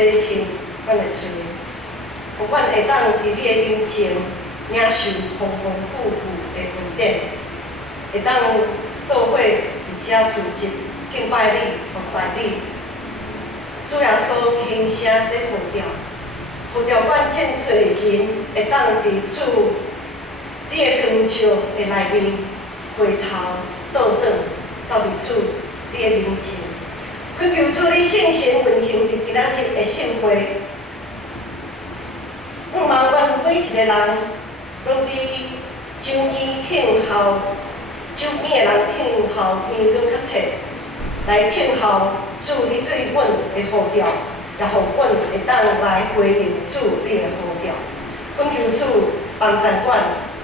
洗清阮的罪，互阮会当伫你的面前领受丰丰富富的恩典，会当做伙伫遮聚集敬拜你、服侍你。主耶稣轻声在呼召，呼召阮真侪人会当伫主你的光照的内面回头倒转到伫主你的面前。恳求主你圣神运行伫今仔日的圣会，盼望阮每一个人拢比周医听候周医的人听候天更较切，来听候主你对阮的呼召，也互阮会当来回应主你的呼召。恳求主帮助阮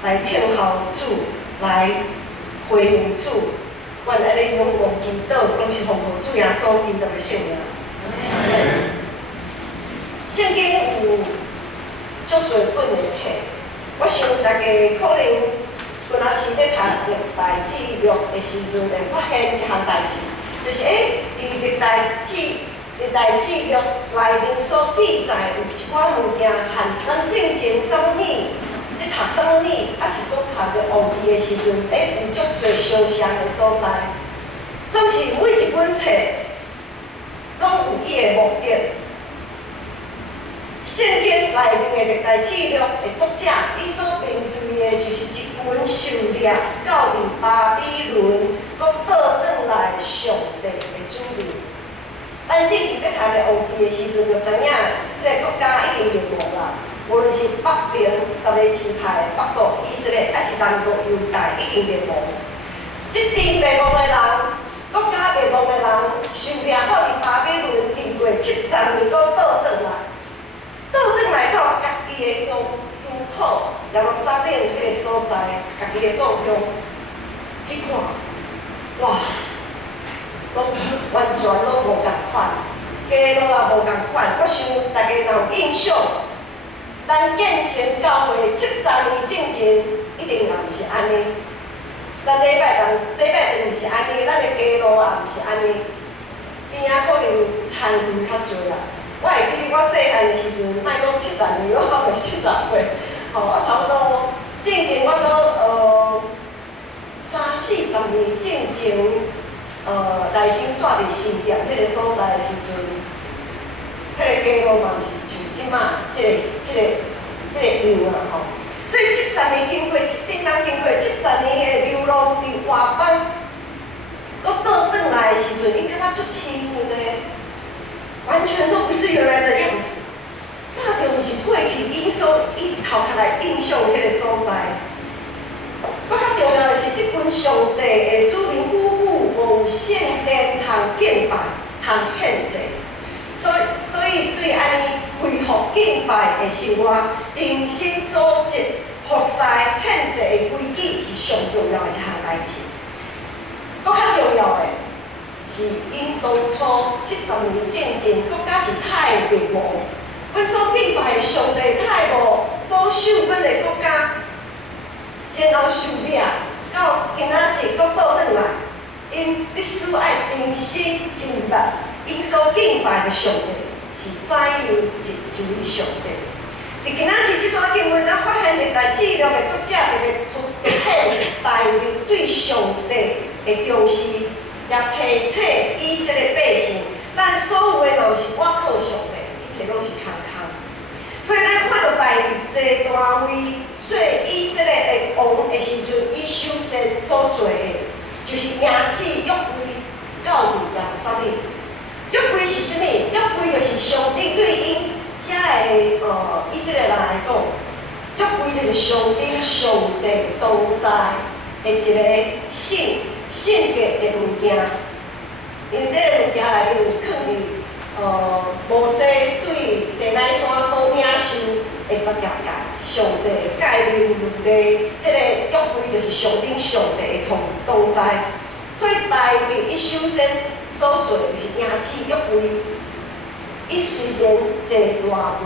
来听候主，来回应主。阮安尼仰望祈祷，拢是奉主耶稣基督的圣名。圣经有足侪本的册，我想大家可能有当时咧读历代志录的时阵，会发现一项代志，就是伫历代志录内面所记载有一寡物件，和咱正前撒母耳咧读撒母耳，还是讲读个王记的时阵，有足侪相像的所在。总是每一本册拢有伊的目的。圣经内面的历代志录的作者，伊所面对的就是一群受掠到伫巴比伦，搁倒转来上帝的子民。咱之前咧读个王记的时阵，就知影迄个国家已经灭亡啦。无论是北边10个支派北国以色列，还是南国犹大，已经灭亡。即阵灭亡的人，国家灭亡的人，受掠到伫巴比伦经过70年，搁倒转来。倒转来到家己的乡土，耶路撒冷迄个所在，家己的故乡，即看，哇，拢完全拢无共款，家拢也无共款。我想大家若有印象，咱建成教会70年之前，一定也毋是安尼。咱礼拜堂毋是安尼，咱的街路也毋是安尼，边仔可能残余较侪啦。我会记得我细汉的时阵，莫讲70年，我还袂70岁，我差不多正前我搁30-40年正前，内心住伫新店迄个所在的时阵，迄个街路嘛，毋是像即马即个样啊吼。所以70年经过，一顶人经过70年的流浪伫外邦，搁倒转来的时阵，伊感觉足凄闷的。完全都不是原来的样子，早就毋是过去伊头壳来印象迄个所在。搁较重要的是，即群上帝的子民久久无有圣殿通敬拜、通献祭，所以对安尼恢复敬拜的生活、重新组织、服侍、献祭的规矩是上重要的一项代志。搁较重要的。是因当初70年正前，国家是太灭亡，阮所敬拜的上帝太无保守阮的国家，然后受掠到今仔日搁倒转来，因必须爱重新认识因所敬拜的上帝是怎样一位上帝。伫今仔日这段经文，咱发现历代志录的作者特别凸显大卫对上帝的重视。也提醒以色列百姓，咱所有的若是我靠上帝，一切拢是空空。所以咱看到大卫这段为做以色列的王的时阵，伊首先所做的，就是迎旨约柜到伫耶路撒冷。约柜是啥物？约柜就是上帝对因遮的以色列人来讲，约柜就是上帝同在的一个圣洁的物件，因为这个物件内面有藏伫摩西对西奈山所领受的十诫诫，上帝的诫命律例，这个约柜就是上帝的同在。所以大卫伊首先所做就是迎旨约柜，伊虽然坐大位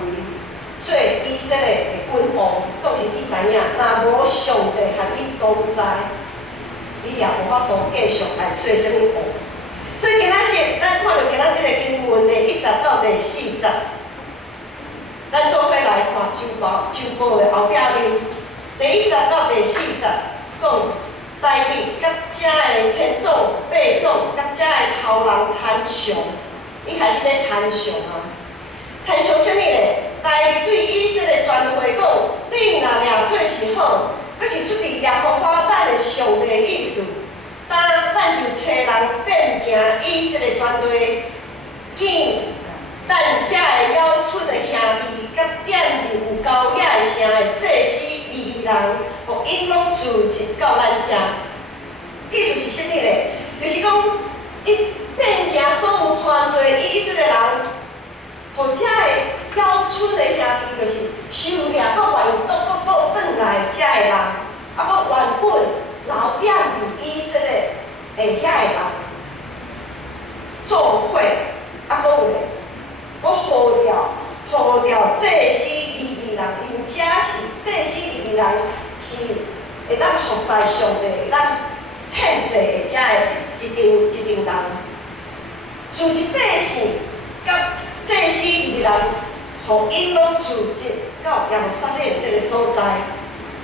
做以色列的君王，总是伊知影，若无上帝和伊同在。伊也无法度继续来做啥物王，所以今仔日咱看到今仔日的经文的1节到第4节，咱做伙来看周报的后壁面，第1节到第4节讲大卫甲遮的千种、百种，甲遮的头人参详。伊开始咧参详啊，参详啥物咧？大卫对以色列全会讲：恁若掠做是好，阁是出自耶和华咱的上帝意思。当咱就找人变行以色列全队，见咱遮的夭出的兄弟，甲点着有高雅的声的祭司利未人，互因拢聚集到咱遮。意思是啥物咧？就是讲，伊变行所有全队以色列人，互遮的夭出的兄弟，就是收掠搁愿意倒转来遮的人，啊，搁原本留点伫以色列的遐个人，做伙，啊，搁有咧，搁呼调祭司利未人，因遮是祭司利未人是会当服侍上帝，会当献祭的遮的一群人，聚集百姓甲祭司利未人，互因拢聚集到耶路撒冷这个所在。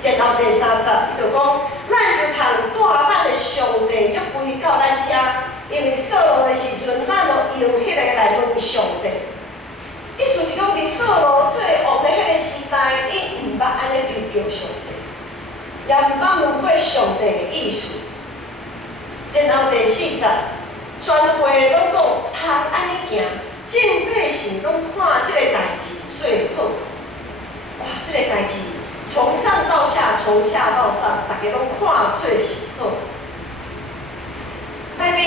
然后第3节，伊就讲，咱就通带咱的上帝约归到咱遮，因为扫罗的时阵，咱就用迄个来问上帝。意思是讲，伫扫罗做王的迄个时代，伊毋捌安尼追求上帝，也毋捌问过上帝的意思。然后第4节，全会拢讲通安尼行，众百姓拢看即个代志最好。哇，即个代志从上到下，从下到上，大家拢看做是好。但是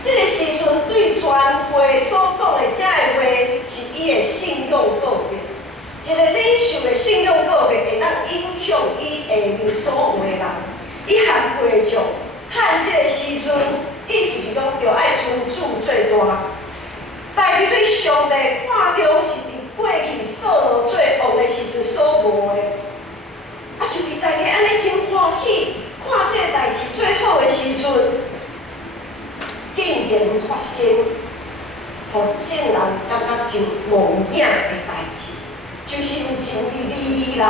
即个时阵对全会所讲的遮个话，是伊的信用告别。一个领袖的信用告别，会当影响伊下面所有的人。伊含会众，汉即个时阵，意思是讲，着爱尊主最大。大卫对上帝看重是伫过去扫罗做王的时阵所无的，啊，就伫大家安尼真欢喜，看这个代志最好的时阵，竟然发生，互众人感觉真无影的代志，就是有一位利未人，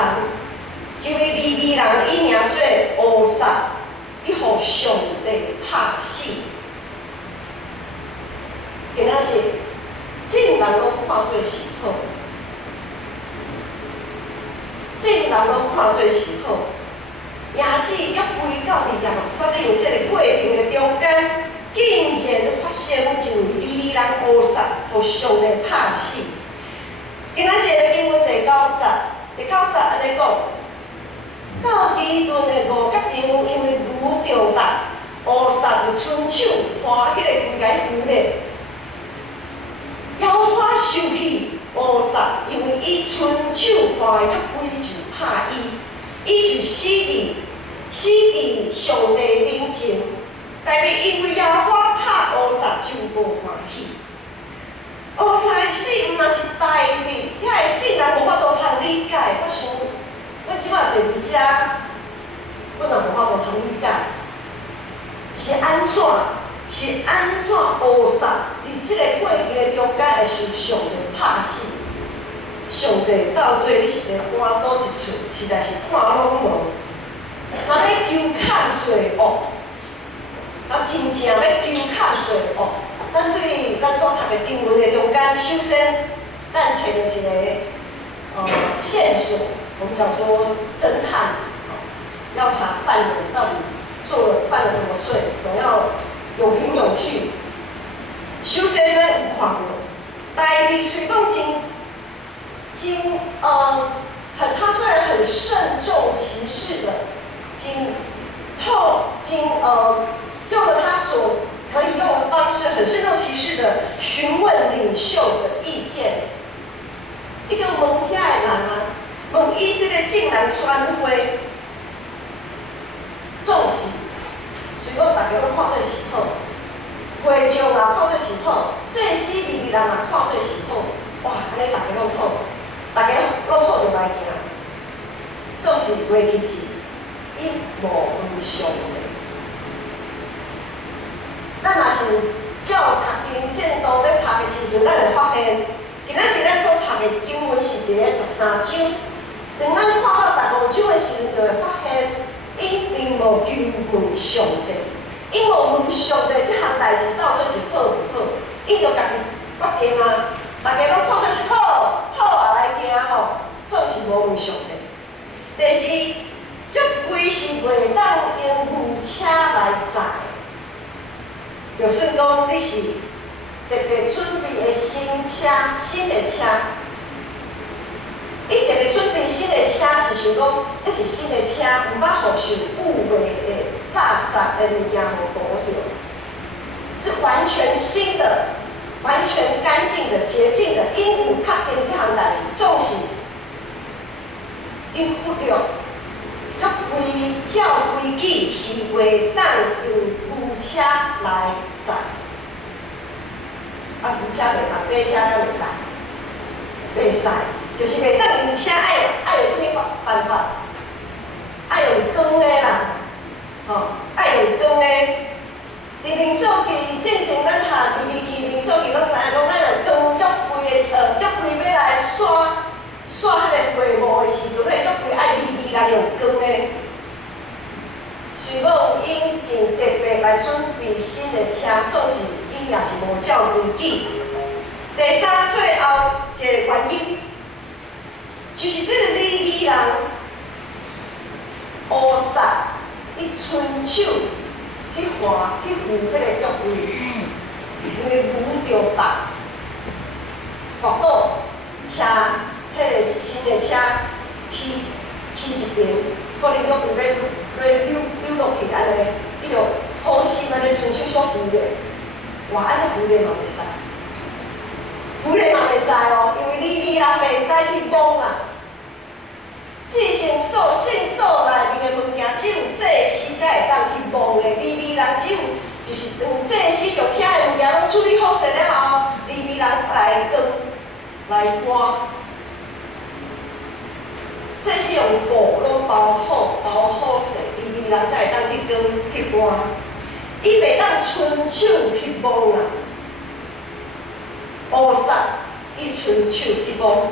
一位利未人，伊名做乌撒，伊互上帝拍死。今仔日，众人拢看做是好，众人拢看做是好。也只约归到伫耶路撒冷这个过程的中间，竟然发生一位利未人乌撒，互上帝拍死。今仔日的经文第9节安尼讲，到基顿的5角场，因为牛着力，乌撒就伸手划迄个规个牛咧。妖花生气，乌撒，因为伊伸手划约规就拍伊就死伫上帝面前。但是因为妖花拍乌撒，就无欢喜。乌撒的死，毋若是大卫，遐个众人无法度通理解。我想，阮即摆坐伫遮，阮也无法度通理解，是安怎？乌撒？伫即个过程的中间会受上帝拍死，上帝到底你是要搬倒一寸，实在是看拢无。若要求砍罪恶，真正要求砍罪恶，咱对咱所读的经文的中间，首先咱找到一个线索，我们讲说侦探，要查犯人到底犯了什么罪，总要有凭有据。首先咱有看过，大卫虽讲他虽然很慎重其事的，用了他所可以用的方式，很慎重其事的询问领袖的意见。伊就问遐个人啊，问以色列众人全会，总是虽讲大家拢看做是好。会众也看做是好，祭司利未人也看做是好，哇！安尼大家拢好，大家拢好就来行。总是话其一，伊无分上帝。咱若是照读经正道咧读的时阵，咱会发现，今仔日咱所读的经文是一个13章。当咱看到15章的时阵，就会发现，因并无求问上帝，因无问上帝这项代志到底是好唔好，因就家己决定啊，大家拢看做是好，好啊来行吼，总是无问上帝。第四，约柜是袂当用牛车来载，就算讲你是特别准备的新车、新的车。伊特别准备新的车，是想讲这是新的车，毋捌互受污秽的、垃圾的物件互涂着，是完全新的、完全干净的、洁净的。因有确定这项代志，总是因忽略教规矩是袂当用牛车来载，牛车袂当，马车敢袂使？袂使。就是袂当用车爱有啥物办法？爱用光的啦，爱用光的。地面数据正前咱读地面数据，拢知影讲，咱若用约柜要来刷迄个会务的时阵，迄个约柜爱微来用光的。随后因真特别来准备新的车，总是因也是无照规矩。第三，最后一个原因。就是这个利未人乌撒，伊伸手去扶迄个约柜，因为牛着绑，滑倒车，迄个新的车去一边，可能约柜要溜落去安尼，伊就好心安尼伸手小扶咧，哇，安尼扶咧嘛袂使。扶咧嘛袂使哦，因为利未人袂使去摸啦。至圣所内面的物件，只有祭司才会当去摸的。利未人只有就是当祭司就遐的物件拢处理好势了后，利未人来来搬。这是用布拢包好势，利未人才会当去搬。伊袂当伸手去摸啊。乌撒，伊伸手去摸，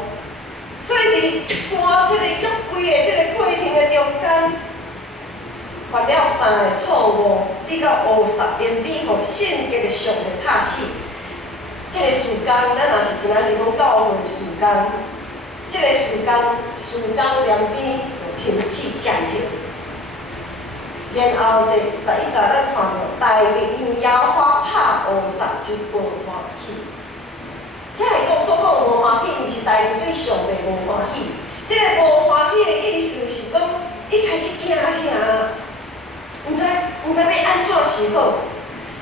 所以伫搬这个约柜的这个过程的中间，犯了3个错误，你甲乌撒连比互圣洁的上帝拍死。这个事工，咱若是讲教会事工，这个事工两边就停止暂停。然后第11节咱看到大卫因耶和华拍乌撒就无欢喜。这是讲所讲无欢喜，毋是大卫对上帝无欢喜。这个无欢喜的意思是讲，伊开始惊吓，毋知要安怎是好。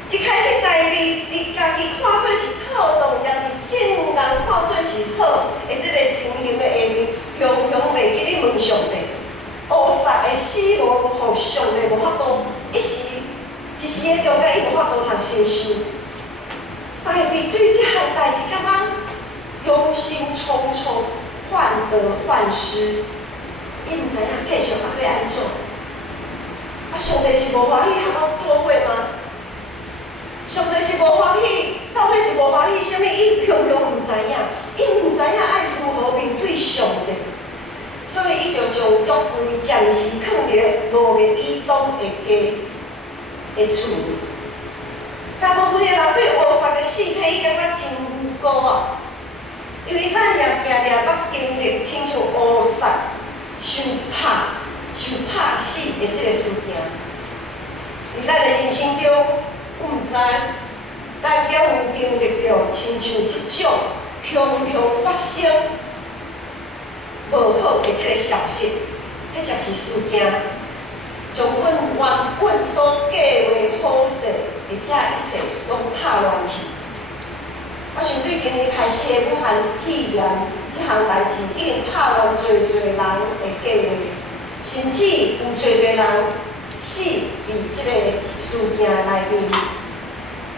一开始大卫伫家己看做是妥当，也是众人看做是好的这个情形的下面，常常袂记咧问上帝。乌撒的死亡，互上帝无法度一时的中间，伊无法度通承受。大卫对这项代志感觉忧心忡忡、患得患失，伊毋知影继续要安怎。上帝是无欢喜和我做伙吗？上帝是无欢喜，到底是无欢喜啥物？伊常常毋知影，伊毋知影爱如何面对上帝，所以伊就将约柜暂时放伫路面以东的家的厝。大部分的人对乌撒的死体，伊感觉真无辜啊，因为咱也捌经历，亲像乌撒受拍死的这个事件。伫咱的人生中，我毋知，咱敢有经历着亲像即种常常发生无好的这个消息，迄就是事件，将阮原本所计划好势的这一切拢拍乱去。我想对今日开始的武汉肺炎这项代志，已经拍乱侪人的计划，甚至有侪人死伫这个事件内面。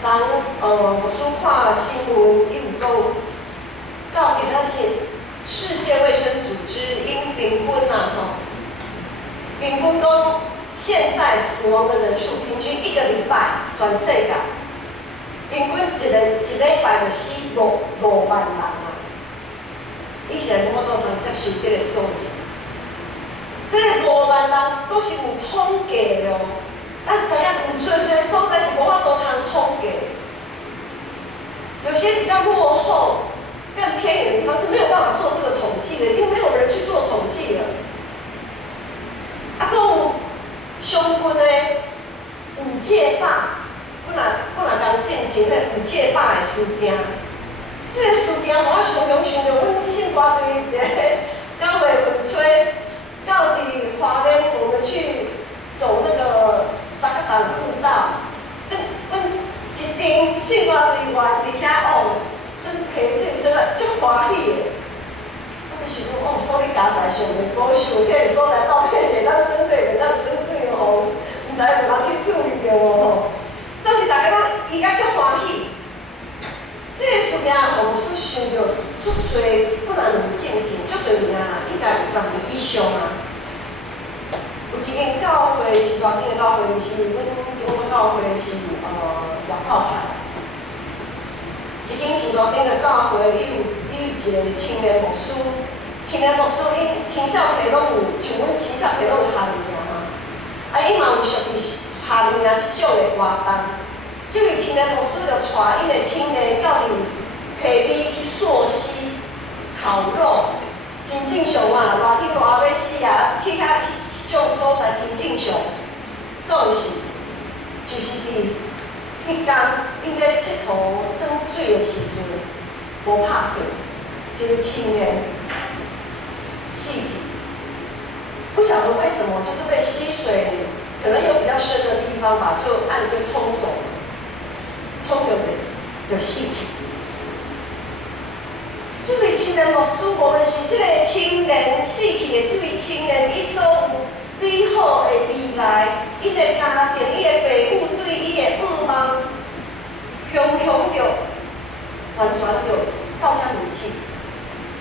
牧师看新闻，伊有讲，到今仔日，世界卫生组织因平均平均讲，现在死亡的人数平均1个礼拜，全世界平均一礼拜就死5万人啊！以前我都通受这个数字。这个5万人都是有统计的哦，咱知影有侪所在是无法度通统计。有些比较落后、更偏远的地方是没有办法做这个统计的，已经没有人去做统计了。啊，还有相关的五界坝，本来人进前迄五界坝的事件，这个事件我想着阮信瓜队咧到会文吹，到底花莲我们去走那个三个岛步道，阮一定信瓜队员伫遐哦，耍溪水耍啊，足欢喜的。我就想讲哦，好你家在上面保守迄个所在到底是当耍水，袂当耍水哦，毋知有人去处理着无吼？就是大家拢伊甲足欢喜。这个事件我们所想着足侪，不然有进前足侪年啦，应该有10年以上啊。有一间教会，一大间的教会是阮中国教会是外教派。一间真大间的教会，伊有一个青年牧师，青年牧师伊青少年拢有，像阮青少年拢有夏令营嘛，啊伊嘛有属于夏令营即种的活动。这位青年牧师就带因的青年到伫溪边去溯溪、烤肉，真正常啊，热天热要死啊，去遐迄种所在真正常。总是就是伫迄天因咧佚佗耍水的时阵，无拍算，一个青年死去。不晓得为什么，就是被溪水可能有比较深的地方吧，就岸就冲走了。冲着就死去。这位青年牧师，无论是这个青年死去的这位青年，伊所有美好的未来，伊的家庭、伊的父母对伊的盼望，雄着，完全着到遮为止。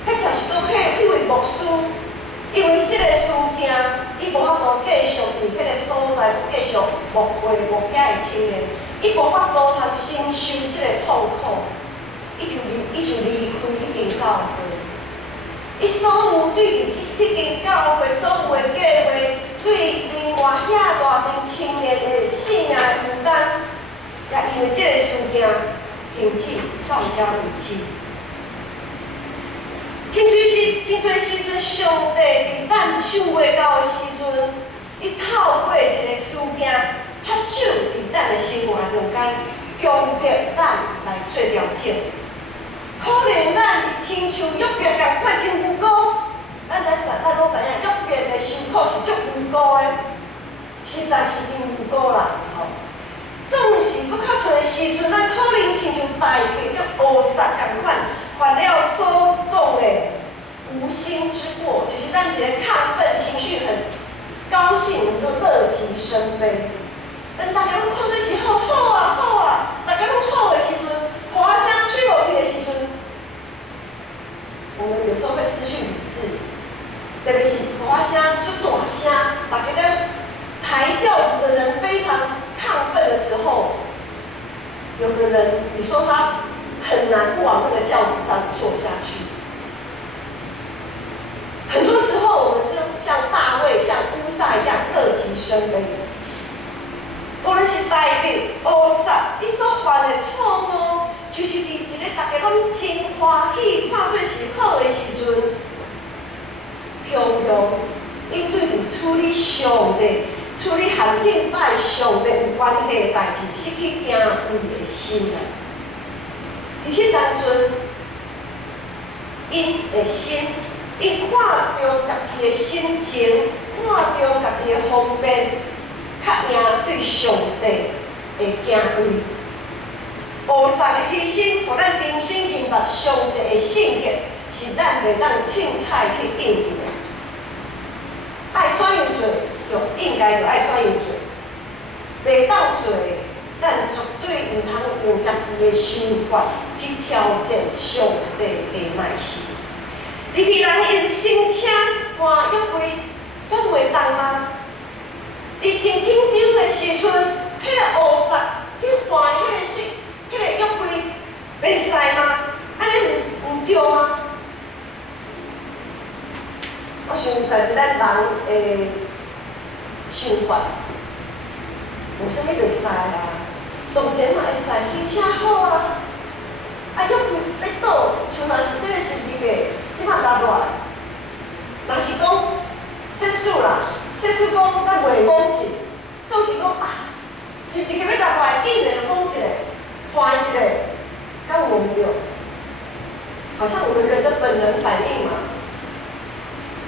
迄就是讲，迄位牧师，因为这个事件，伊无法度继续伫迄个所在继续牧会牧遐的青年。伊无法度通承受这个痛苦，伊就离开迄间教会。伊所有对伫迄间教会所有的计划，对另外遐大群青年的性命的负担，也因为这个事件停止到遮为止。真侪时阵，上帝伫咱受未到的时阵，伊透过一个事件。插手伫咱的生活中间，强迫咱来做调整。可能咱亲像约伯共款真无辜，咱拢知影，约伯的受苦是足无辜的，实在是真无辜啦。吼，总是搁较侪时阵，咱可能亲像大卫甲乌撒共款，犯了所讲的无心之过，就是咱一个亢奋情绪很高兴，我们就乐极生悲。等大家拢看做是好啊，大家拢好的时阵，花香吹落去的时阵，我们有时候会失去理智，特别是花香就大声，大家在抬轿子的人非常亢奋的时候，有的人你说他很难不往那个轿子上坐下去。很多时候我们是像大卫、像乌撒一样乐极生悲。无论是大卫、乌撒，伊所犯的错误，就是伫一个大家拢真欢喜、看做是好的时阵，常常因对于处理上帝、处理环境歹上帝有关系的代志，失去敬畏的心啊！伫迄当阵，因的心，因看中家己的心情，看中家己的方便。较赢对上帝的敬畏，乌撒的牺牲，互咱重新认识上帝的性格，是咱袂当凊彩去应付的。爱怎样做，就应该就爱怎样做，袂当做，咱绝对毋通用家己的想法去挑战上帝的耐心。你别人用声请换约柜，敢袂当吗？伫真紧张的时阵，迄个乌撒去换迄个约柜，袂使吗？安尼有对吗？我想在咱人的想法，无啥物袂使啊，当然嘛会使，身体好啊。啊，要倒，像若是即个12月，即摆落来，若是讲节暑啦，节暑讲咱袂猛一，总是讲啊，12月要落来，紧嘞猛一个，欢一个，敢有无着？好像我们人的本能反应嘛。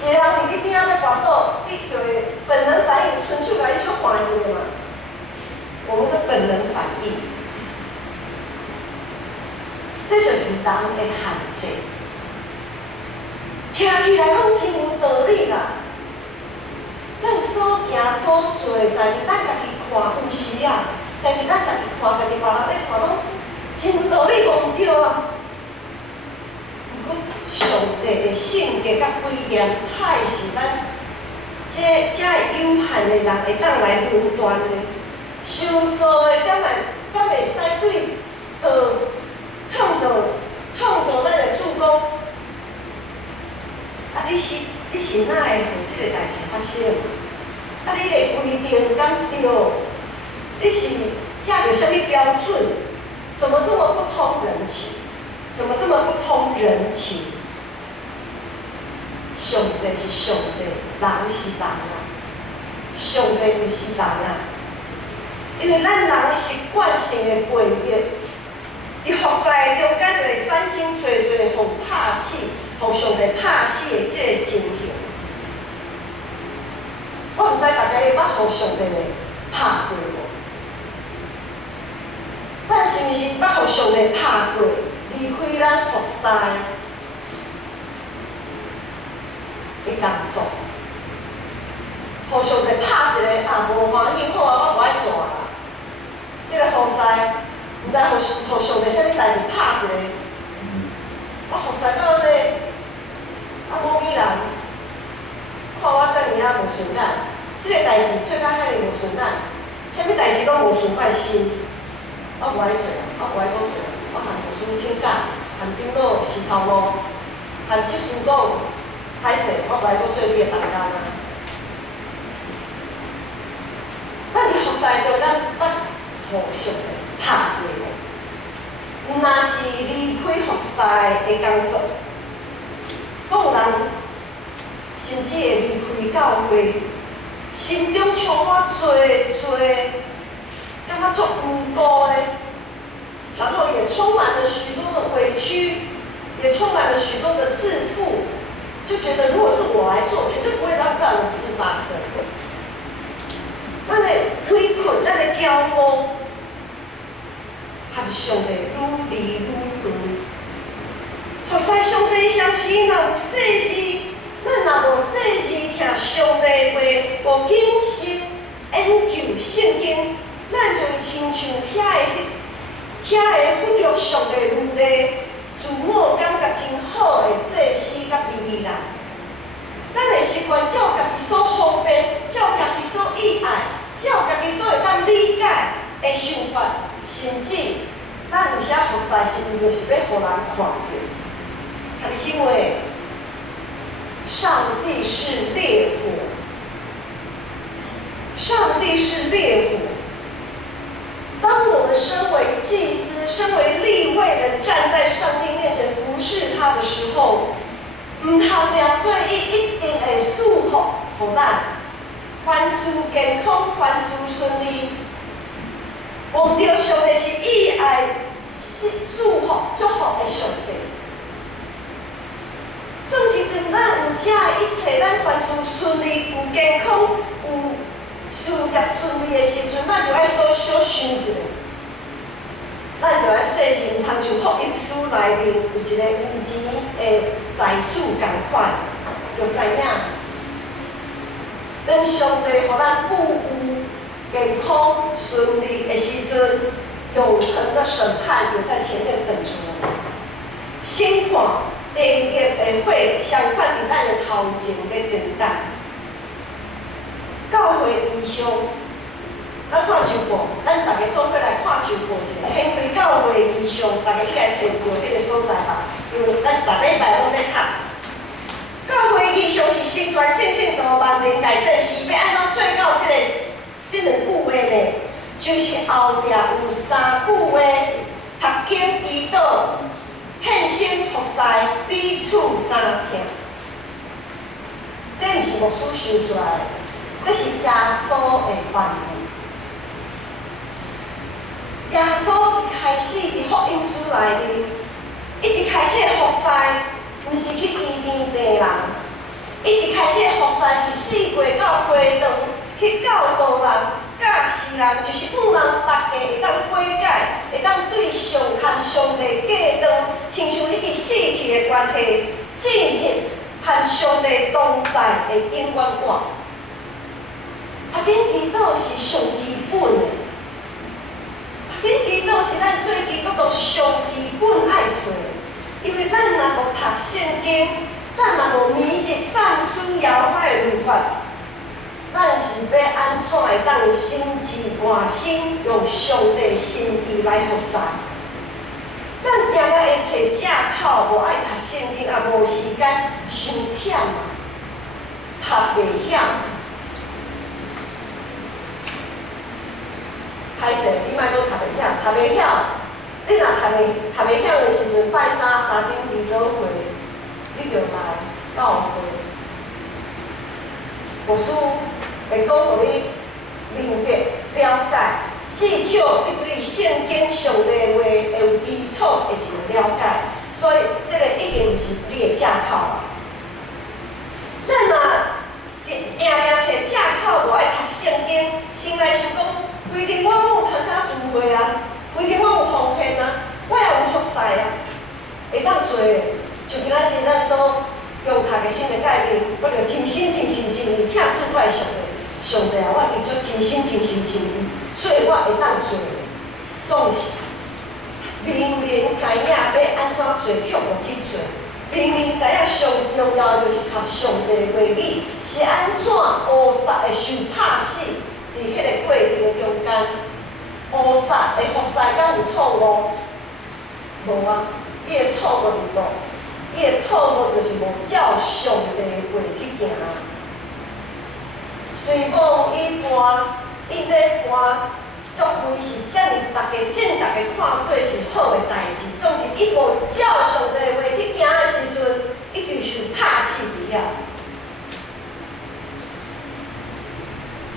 一个人伫你边仔要跋倒，你就会本能反应，伸手甲伊小看一下嘛。我们的本能反应，这就是人的限制。听起来讲真有道理啦。咱所行所做，在于咱家己看，有时啊，在于咱家己看，在于别人咧看，拢真有道理，无毋对啊。不过上帝的性格甲威严，太是咱这会有限的人会当来论断的。想做的敢袂使对创造咱的主公，啊！你是哪会互即个代志发生？啊！你的规定敢对？你是架着什么标准？怎么这么不通人情？怎么这么不通人情？上帝是上帝，人是人啊！上帝不是人啊！因为咱人习惯性的背约，伫服侍中间就会产生侪互拍死、互上帝拍死的即个情形。我毋知大家有捌互上帝拍过无？咱是毋是捌互上帝拍过？离开咱服侍的工作，互上帝拍一个啊，无欢喜，好啊，我无爱做啦。即个服侍，毋知互上帝啥物代志拍一个，我服侍到安尼，啊某女人看我遮尔啊无顺眼，即个代志做甲遐尔无顺眼，啥物代志拢无顺我心，我无爱做啊，我无爱搁做啊，我含护士请假，含长老石头路，含技师讲，歹势，我无爱搁做你的同工啊。咱伫服侍中，咱捌互相的拍过无？若是离开服侍的工作，阁有人甚至会离开教会，心中充满感觉足无辜的，然后也充满了许多的委屈，也充满了许多的自负，就觉得如果是我来做，绝对不会让这样的事发生。咱的委屈，咱的骄傲，和上帝愈离愈远。服侍上帝相时，若有细事，咱若无细事听上帝话，无谨慎研究圣经，咱就会亲像遐个忽略上帝律例，自我感觉真好的祭司甲利未人。咱会习惯照家己所方便，照家己所意爱，照家己所会当理解的想法，甚至咱有时啊服侍是为着是要互人看到。他的因为上帝是烈火，上帝是烈火。当我们身为祭司、身为利未人站在上帝面前服侍他的时候，唔通掠做伊一定会祝福，互咱凡事健康，凡事顺利。忘掉上帝是意爱、祝福、祝福的上帝。总是当咱有这一切，咱凡事顺利、有健康、有事业顺利的时阵，咱就爱小想一下，咱就爱细心，毋通像福音书内面有一个有钱的财主共款，就知影，当上帝予咱富裕、健康、顺利的时阵，永恒的审判也在前面等着我们。先看第一个的会相关伫咱的头前咧等待。教会异象，咱看直播，咱大家做伙来看直播一下。先开教会异象，大家应该找过迄个所在吧？因为咱逐礼拜拢咧读。教会异象是啥时全正信道万年改正是要安怎做到即两句话呢？就是后壁有三句话：读经祈祷，献身服侍，彼此相听。这毋是牧师想出来的，这是耶稣的范例。耶稣一开始伫福音书内面，伊一开始的服侍，毋是去医治病人，伊一开始的服侍是四过到回堂去教导人、教世人，就是让人大家会当悔改，会当对上和上帝隔断，亲像迄个死去的关系，进入和上帝同在的永远网。读经祈祷是上基本的。读经祈祷是咱做基督徒上基本爱做，因为咱若无读圣经，咱若无迷失散书摇摆的律法，咱是要安怎会当心智换心，用上帝心意来服侍？咱定定会找借口，无爱读圣经，也无时间，伤忝啊，读袂晓。歹势，你莫阁读袂晓，读袂晓。你若读袂晓的时阵，拜三查经祈祷会，你就来教会。牧师会讲互你明白了解，至少你对圣经上帝话会有基础的一个了解，所以这个一定毋是你的借口啊。咱若定定找借口，无爱读圣经，心内想讲。规定我有参加聚会啊，规定我有奉献啊，我也有服侍啊，会当做的。就今仔日咱所用读的新的概念，我着真心真心真意听出我的上帝，上帝啊，我伊足真心真心真意，所以我会当做的。总是明明知影要安怎做，却无去做；明明知影上重要的就是读上帝的话语，是安怎乌撒会受拍死。伫迄个过程的中间，乌撒的服侍敢有错误？无啊，伊的错误伫倒？伊的错误就是无照上帝的话去行。虽讲伊搬，伊咧搬，约会是遮尔大家正大家看做是好的代志，总是伊无照上帝的话去行的时阵，伊就受拍死伫遐。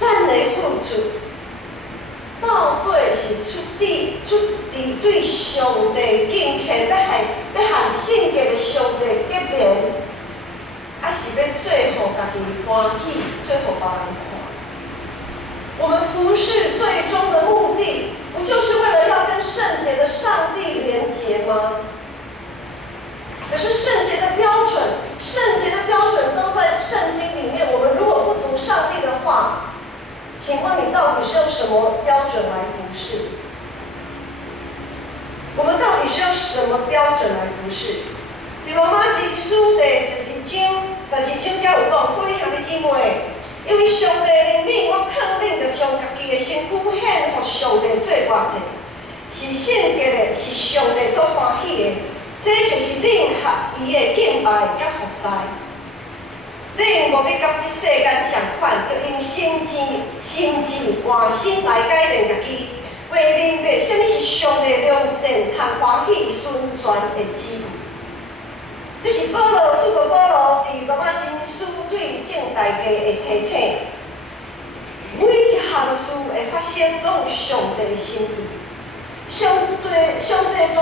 咱的付出，到底是出于对上帝敬虔，要和圣洁的上帝结连，还是要做互家己欢喜，做互别人看？我们服侍最终的目的，不就是为了要跟圣洁的上帝连结吗？可是圣洁的标准都在圣经里面。我们如果不读上帝的话，请问你到底是用什么标准来服侍？我们到底是用什么标准来服侍？伫罗马书第12章才有讲，所以兄弟姊妹，因为上帝怜悯我肯定着将家己的身躯献予上帝做外祭，是圣洁的，是上帝所欢喜的。这就是领合伊的敬拜甲服侍。你无去甲这世间相款，要用心智换心来改变家己，为明白什么是上帝良善、通欢喜、顺全的旨意。这是使徒保罗伫罗马新书对正大家的提醒。每一项事会发生，拢有上帝的心意。上帝绝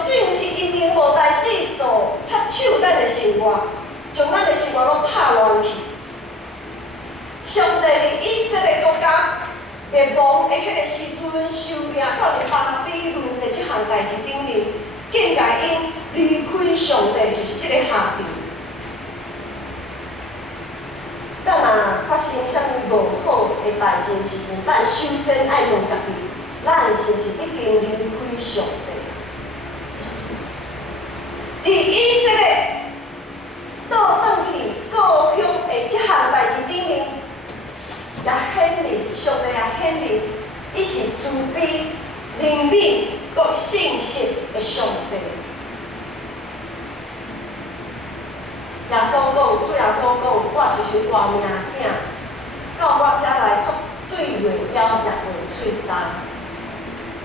对毋是因为无代志做，插手咱的生活，将咱的生活拢拍乱去。上帝伫以色列国家灭亡的迄个时阵，受命到伫巴比伦的即项代志顶面，更加因离开上帝，就是即个下场。咱若发生啥物无好的代志时阵，咱首先爱问家己，咱是毋是已经离开上帝？伫以色列倒转去故乡的即项代志顶面，也显明上帝也显明，伊是慈悲、怜悯、佮信实的上帝。耶稣讲，主耶稣所讲，我就是活命囝，到我遮来作对袂枵，也袂喙干。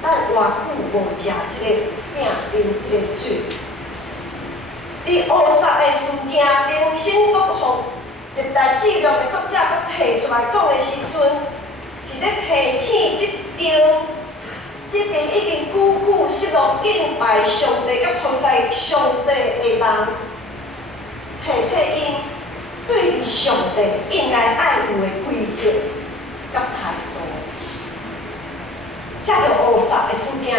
咱偌久无食即个饼，啉即个水。伫乌萨的事件，重新搁互历代记录的作者搁提出来讲的时阵，是咧提醒即个已经久久失落敬拜上帝甲服侍上帝的人，提醒因对于上帝应该爱有的规则甲态度。遮着乌萨的事件，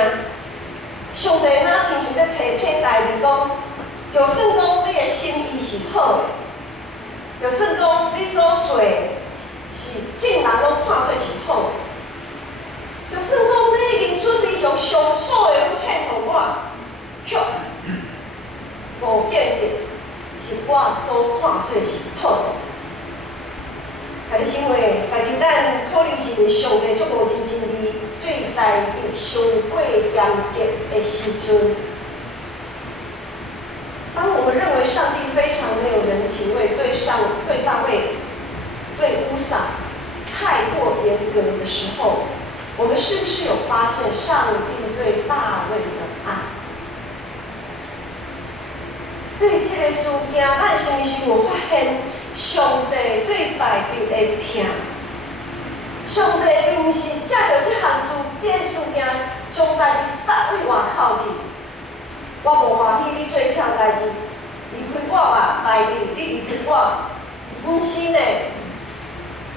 上帝哪亲像咧提醒大卫讲，就算讲你的心意是好的，就算讲你所做是众人拢看做是好的。就算讲你已经准备将上好的献互我，却无见得是我所看做是好的。家己想话，在伫咱可能是上帝足无真义对待你上过严格的时阵，当我们认为上帝非常没有人情味，对大卫、对乌撒太过严格的时候，我们是不是有发现上帝对大卫的爱？对这个事件，咱是不是有发现上帝对大卫的疼？上帝并不是借着这项这个事件，将大卫杀为外口去。我无欢喜你做这项代志，离开我吧，大卫，你离开我。不是呢，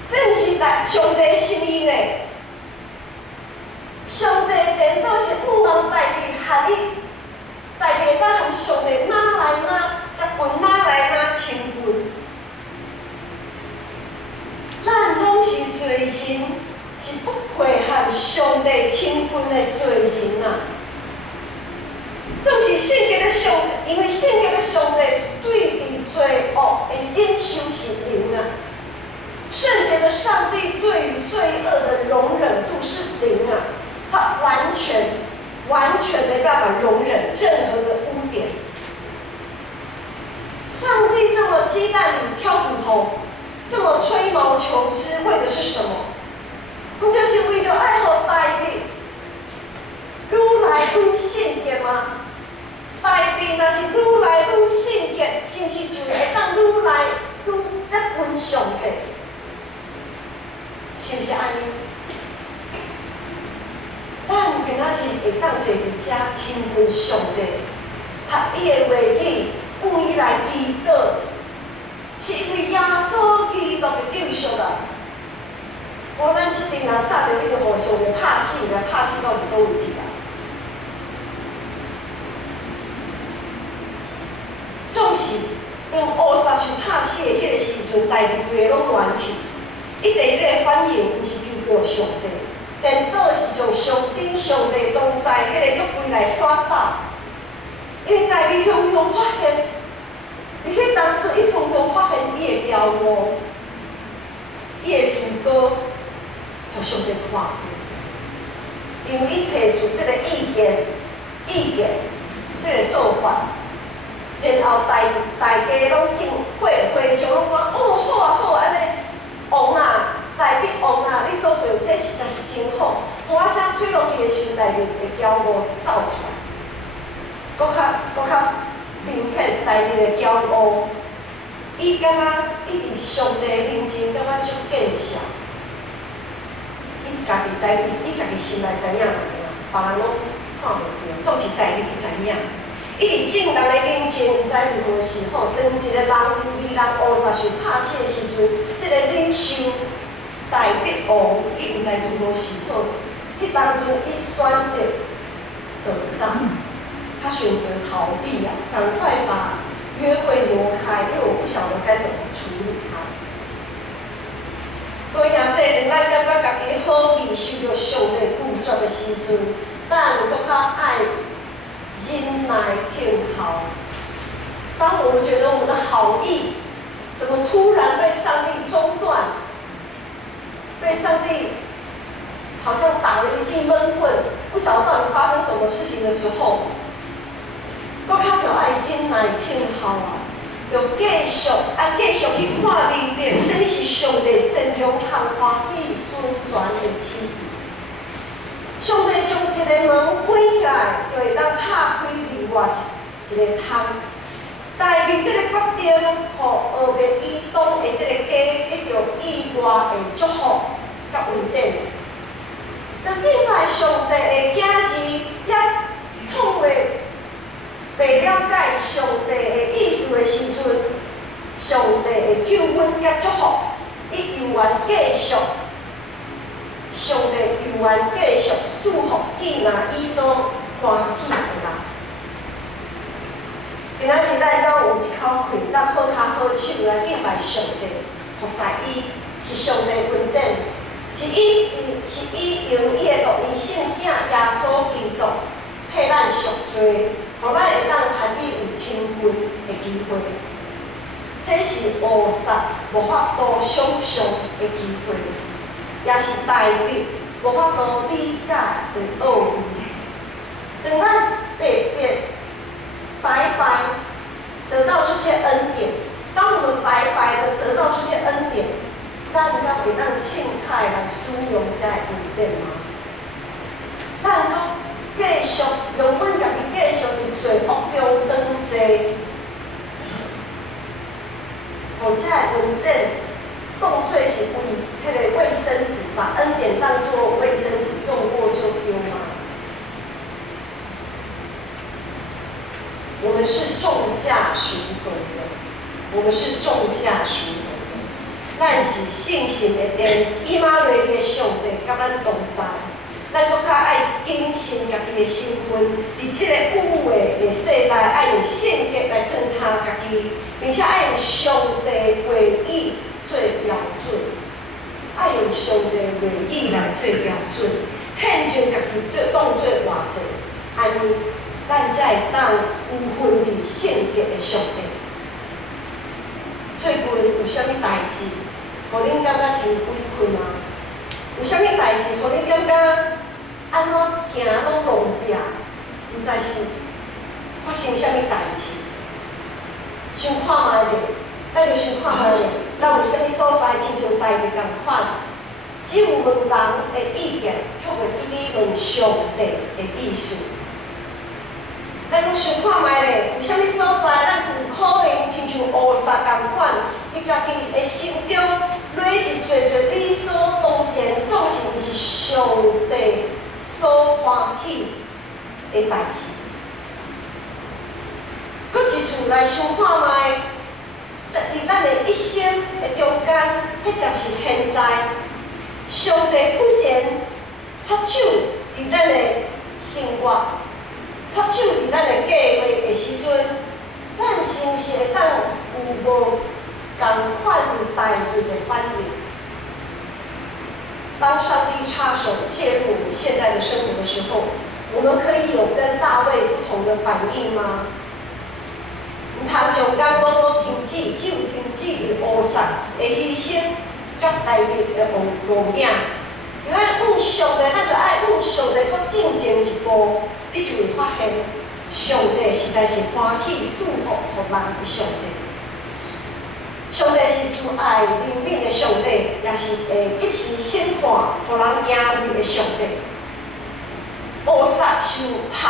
这不是上帝的心意呢。上帝颠倒是不望大卫和你，大卫当和上帝哪来哪接近，哪来哪亲近。咱拢是罪人，是不配和上帝亲近的罪人啊！总是圣洁的上帝，因为圣洁的上帝对于罪恶的忍受是零啊。圣洁的上帝对于罪恶的容忍度是零啊。他完全没办法容忍任何的污点。上帝这么鸡蛋里挑骨头，这么吹毛求疵，为的是什么？不就是为了爱好大卫，愈来愈圣洁吗？大卫若是愈来愈圣洁，是不是就会当愈来愈接近上帝？是不是安尼？咱今仔日会当坐伫遮亲近上帝，学伊的话语，愿意来祈祷，是因为耶稣基督的救赎啊！无咱即阵人早就一直互上帝拍死啦，拍死到伫倒位去啊！总是用乌撒树拍死的迄个时阵，大家规个拢乱去，伊第一个反应毋是求告上帝。颠倒是将上帝当在迄个约柜来刷走，因为大卫雄雄发现，伫迄当中，伊雄雄发现伊的骄傲，伊的自高，互上帝看见，因为伊提出这个意见，这个做法，然后大家拢真会就拢讲，哦，好啊好啊，安尼，王啊！大卫王啊，你所做这实在是真好。我写吹落去的时候，大卫的骄傲走出来，搁较明显大卫的骄傲。伊感觉伊伫上帝面前感觉足见笑。伊家己大卫，伊家己心内知影啦，别人拢看袂到，总是大卫伊知影。伊伫众人的面前，毋知如何是好。当一个人因为人乌撒树拍死的时阵，这个领袖。大卫王，伊毋知如何是好。迄当中，伊选择躲藏，他选择逃避啊，赶快把约会挪开，因为我不晓得该怎么处理他。各位兄弟，当咱感觉家己好意受到上帝拒绝的时阵，咱有搁较爱忍耐听候。当我们觉得我们的好意怎么突然被上帝中断？被上帝好像打了一记闷棍，不晓得到底发生什么事情的时候，搁较着爱忍耐听候啊，就继续去看中通欢喜顺转的旨意。上帝将一个门关起来，就会当拍开另外一个窗。但是这个决定，互学别以东的这个家得到意外的祝福甲稳定。当敬拜上帝的囝是也创未被了解上帝的意思的时阵，上帝的救恩甲祝福，伊犹原继续。上帝犹原继续赐福伊若伊所欢喜的人。今仔日咱要有一口气，咱好脚好手来敬拜上帝，服侍伊，是上帝恩典，是伊用伊的独一圣囝耶稣基督替咱赎罪，互咱会当含伊有亲近的机会。这是学识无法度想象的机会，也是代表无法度理解的奥义。当咱白白得到这些恩典，当我们白白的得到这些恩典，咱敢会当凊彩来使用这个恩典吗？咱搁继续用阮家己继续伫罪恶中当世，互这个恩典当作是为迄个卫生纸，把恩典当作卫生纸用过就丢吗？我们是重价赎回的，我们是重价赎回的。咱是信心的殿，以马内利的上帝甲咱同在。咱搁较爱谨慎家己的身份，伫即个有为的世代，爱用圣洁来践踏家己，并且爱用上帝话语做标准，爱用上帝话语来做标准，献上家己做当做偌济，安尼。咱才会当有分离圣洁的上帝。最近有啥物代志，互恁感觉真委屈吗？有啥物代志，互恁感觉安怎行拢弄壁，毋知是发生啥物代志？想看卖咧，咱就想看卖咧，咱有啥物所在，亲像代志共款，只有问人的意见，却袂记你问上帝的意思。咱讲想看卖咧，有啥物所在，咱有可能亲像乌撒共款，你家己的心中累一撮撮理所当然，总是毋是上帝所欢喜的代志。搁一次来想看卖，伫咱的一生的中间，迄就是现在，上帝忽然插手伫咱的生活。插手伫咱的计划的时阵，咱是毋是会当有无共款的代志的反应？当上帝插手介入我们现在的生活的时候，我们可以有跟大卫不同的反应吗？毋通上天讲我停止，只有停止的乌撒的牺牲，甲大卫的无影。就爱往上帝，咱就爱往上帝搁进前一步。你就会发现，上帝实在是欢喜赐福予人的上帝。上帝是慈爱怜悯的上帝，也是会及时审判予人行为的上帝。乌撒受拍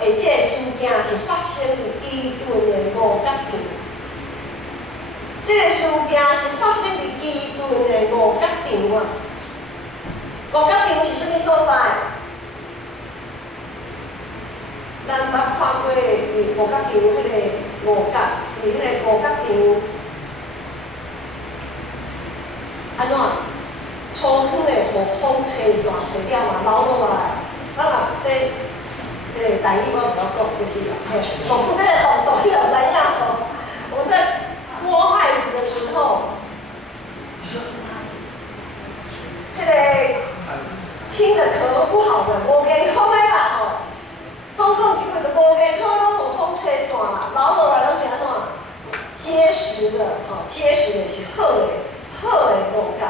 的这个事件是发生伫基顿的五角场。这个事件是发生伫基顿的五角场啊。五角场是啥物所在？咱捌看过伫五角场迄个五角，伫迄个五角场，安怎？初春的互风吹散吹了嘛，流落来。咱若伫迄个台语我袂晓讲，就是嘿，老师这个动作你有知影无？我在剥麦子的时候，迄个青的壳不好的，无健康的啦吼。总共一个就无健康，拢互风吹散啦，流落来拢是安怎？结实的，结实的是好的，好的五角。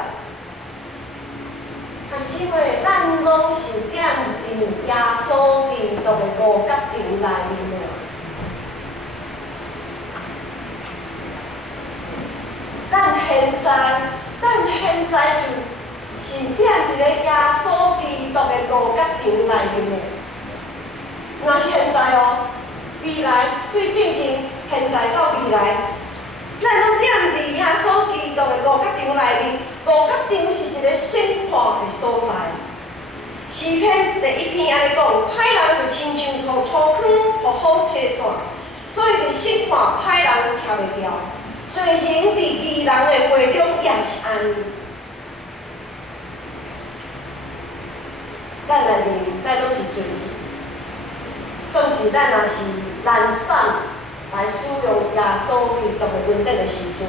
但是因为咱拢是踮伫耶稣基督的五角场内面的，咱现现在就是踮伫咧耶稣基督的五角场内面的。若是现在哦，未来对正前，现在到未来，咱拢踮伫耶稣基督的五角场内面。五角场是一个审判的所在。诗篇第1篇安尼讲，歹人就亲像从粗坑互好切线，所以伫审判歹人徛袂牢，罪人伫义人的会中也是安尼。咱内面咱拢是罪人，总是咱若是懒散来使用耶稣基督的恩典的时阵，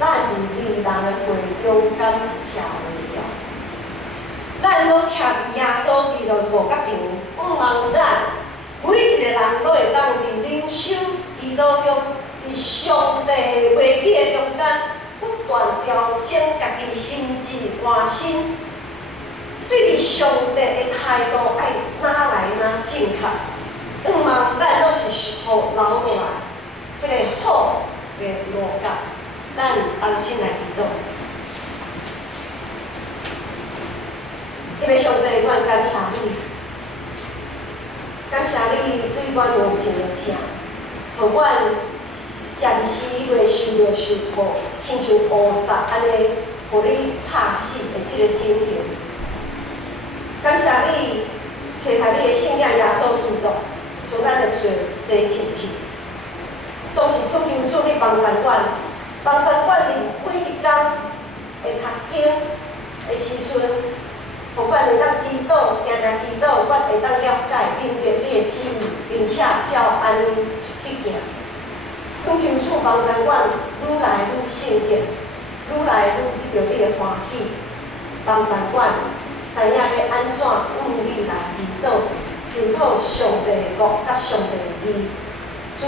咱伫义人的会中敢徛袂牢。咱拢徛伫耶稣基督五角场，毋茫咱每一个人都会当伫领受基督中，伫上帝的话语的中间，不断调整家己心智换心，对伫上帝的态度爱哪来哪正确。毋茫咱拢是互留落来，迄个好的路角，咱安心来祈祷。今日上帝，阮感谢你，感谢你对阮无情的疼，互阮暂时袂受苦，亲像乌撒安尼，互你拍死的即个情形。感谢你找下你的圣灵耶稣基督，将咱的罪洗清去。总是恳求主你帮助阮，帮助阮伫每一天会读经的时阵。互阮会当祈祷，定定祈祷，阮会当了解明白你的旨意，并且照安尼去行。恳求主帮助阮愈来愈圣洁，愈来愈得到你的欢喜，帮助阮知影要安怎用你来祈祷，求讨上帝的国甲上帝的义。主，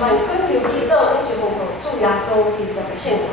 万恳求祈祷，拢是奉靠主耶稣基督的圣名。